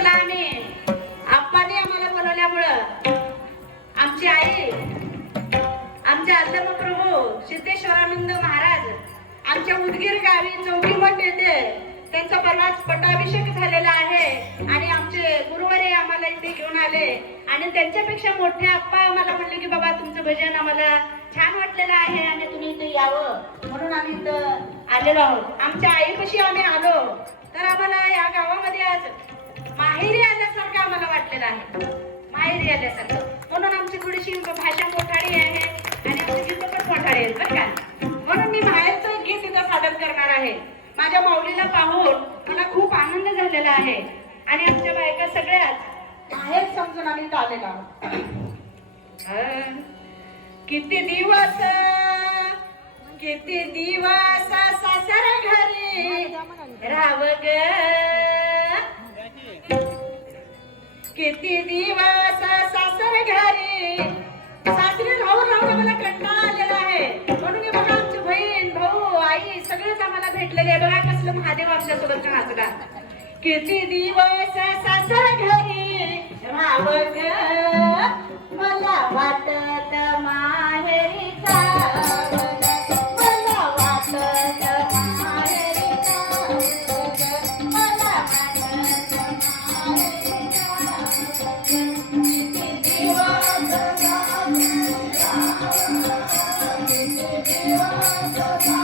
शिरपूरला आम्ही. आप्पाने आम्हाला बोलवल्यामुळं आमची आई आमचे प्रभू सिद्धेश्वरानंद महाराज आमच्या उदगीर गावी चौकी मठ येते त्यांचा परवाच पट्टाभिषेक झालेला आहे आणि आमचे गुरुवारी आम्हाला इथे घेऊन आले. आणि त्यांच्यापेक्षा मोठे आप्पा आम्हाला म्हणले की बाबा तुमचं भजन आम्हाला छान वाटलेलं आहे आणि तुम्ही इथे यावं. म्हणून आम्ही इथं आलेलो आहोत. आमच्या आईपाशी आम्ही आलो. तर आम्हाला या गावामध्ये आज माहेरी आल्यासारखं आम्हाला वाटलेलं आहे. माहेरी आल्यासारखं. म्हणून आमची थोडीशी भाषा मोठाळी आहे आणि आमची गीत पण मोठाळी आहेत बरं का? म्हणून मी माहेरचं गीत इथं सादर करणार आहे. माझ्या माऊलीला पाहून मला खूप आनंद झालेला आहे. आणि आमच्या बायका सगळ्याच माहेर समजून आम्ही आलेलो आहोत. किती दिवस किती दिवस सासर घरी राव ग किती दिवस सासर घरी? सासरी राहून राहून आम्हाला कंटाळा आलेला आहे. म्हणून हे बघा आमची बहीण भाऊ आई सगळेच आम्हाला भेटलेले बघा कसलं महादेव आमच्यासोबत नाचला किती दिवस सासर घरी? राव Thank you.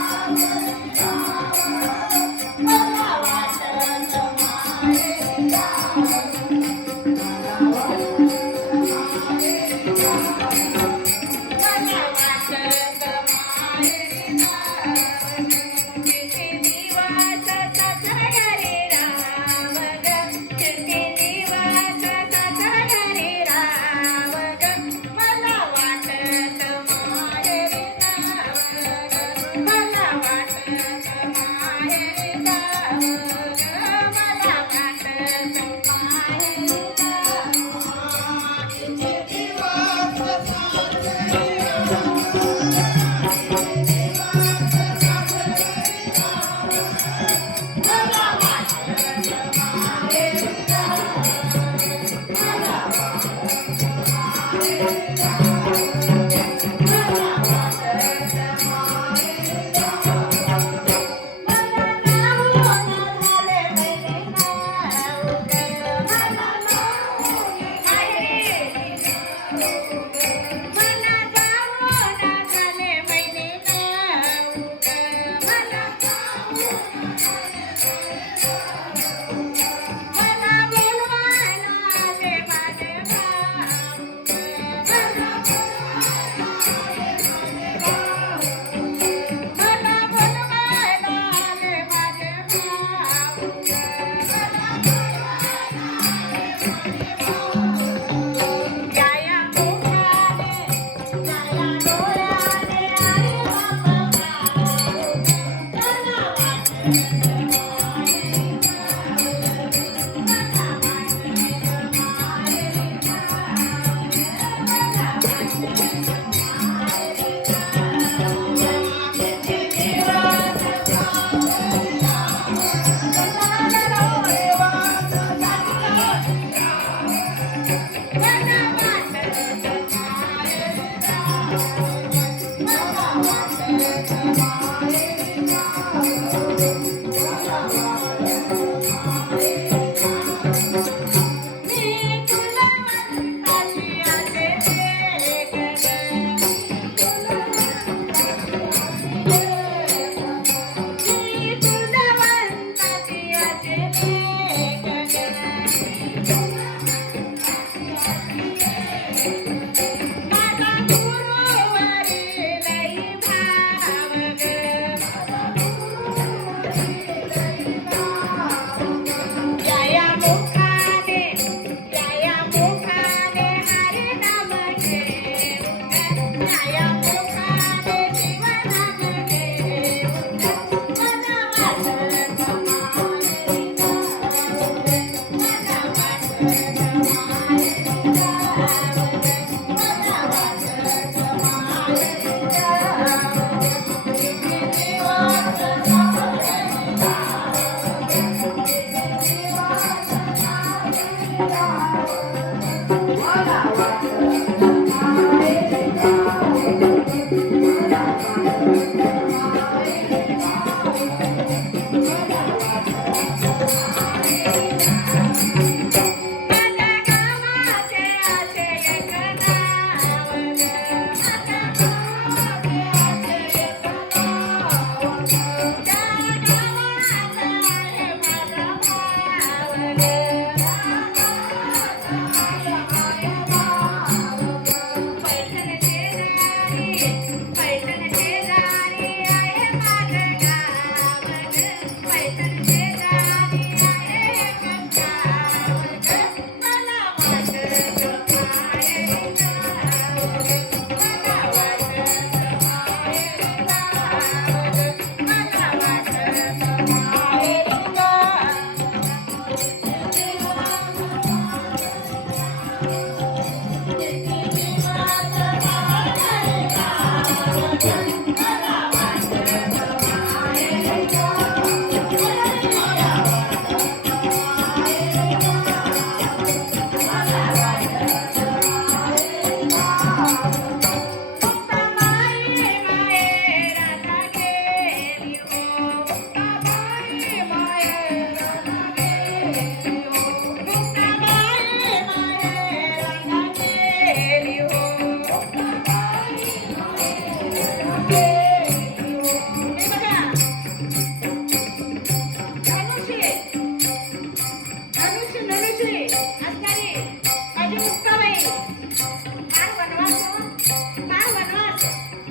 Thank you.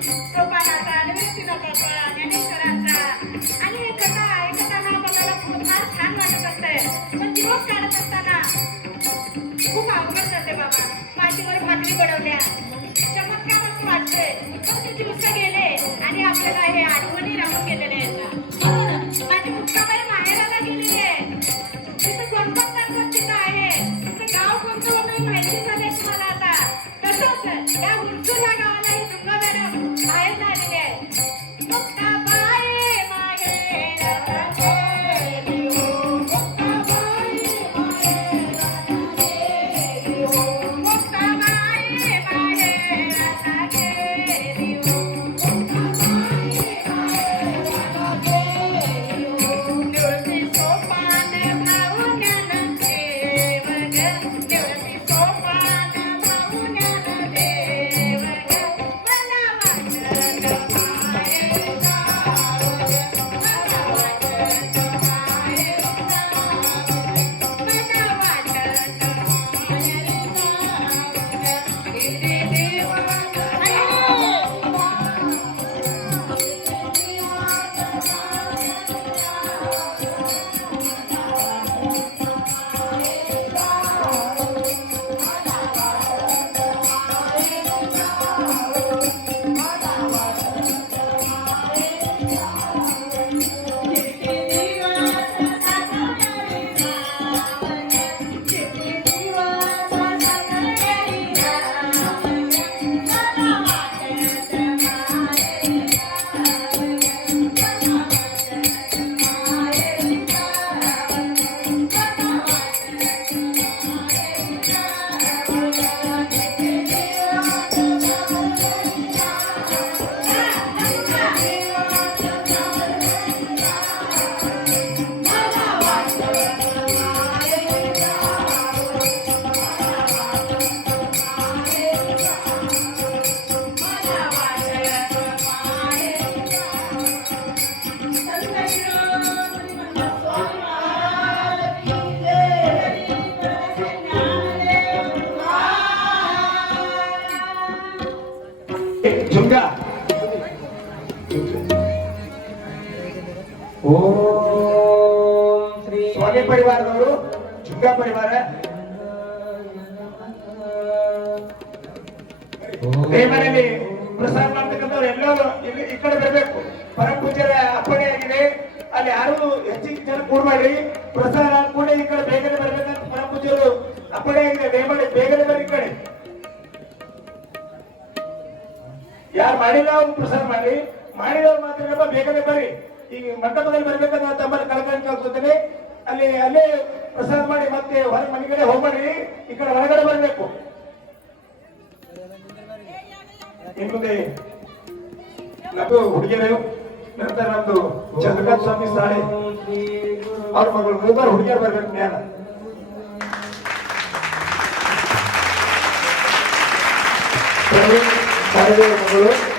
Go! ಸ್ವಾಮಿ ಪರಿವಾರದವರು, ಚುಕ್ಕ ಪರಿವಾರ. ಮನೆಯಲ್ಲಿ ಪ್ರಸಾರ ಮಾಡ್ತಕ್ಕಂಥವ್ರು ಎಲ್ಲರೂ ಇಲ್ಲಿ ಈ ಕಡೆ ಬರಬೇಕು. ಪರಮ ಅಪ್ಪಣೆ ಆಗಿದೆ ಅಲ್ಲಿ ಯಾರು ಹೆಚ್ಚಿಗೆ ಜನ ಕೂಡಬೇಡಿ ಪ್ರಸಾರ ಕೂಡ ಈ ಕಡೆ ಬೇಗನೆ ಬರ್ಬೇಕಂತ ಪರಮ ಪೂಜ್ಯರು ಅಪ್ಪಣೆ ಆಗಿದೆ ದಯಮಾಡಿ ಬೇಗನೆ ಬರ್ರಿ ಈ ಕಡೆ. ಯಾರು ಮಾಡಿಲ್ಲ ಅವ್ರು ಪ್ರಸಾದ ಮಾಡಿ ಮಾಡಿದವ್ರು ಮಾತ್ರ ಬೇಗನೆ ಬರ್ರಿ. ಈಗ ಮಂಟಪದಲ್ಲಿ ಬರ್ಬೇಕಂತ ತಮ್ಮಲ್ಲಿ ಕಳ್ಕೊಂಡು ಕೇಳ್ಕೊತೀನಿ. ಅಲ್ಲಿ, ಅಲ್ಲೇ ಪ್ರಸಾದ ಮಾಡಿ, ಮತ್ತೆ ಹೊರ ಮನೆಗಡೆ ಹೋಗ್ಬೇಡ್ರಿ ಈ ಕಡೆ ಹೊರಗಡೆ ಬರಬೇಕು. ಇನ್ ಮುಂದೆ ನಮ್ದು ಹುಡುಗಿಯರು, ನಂತರ ನಮ್ದು ಚಂದ್ರಕಾಂತ್ ಸ್ವಾಮಿ ಸಾಳೆ. ಅವ್ರ ಮಗಳು ಮೂವರು ಹುಡುಗಿಯರು ಬರ್ಬೇಕು ಜ್ಞಾನ. ಮಗಳು.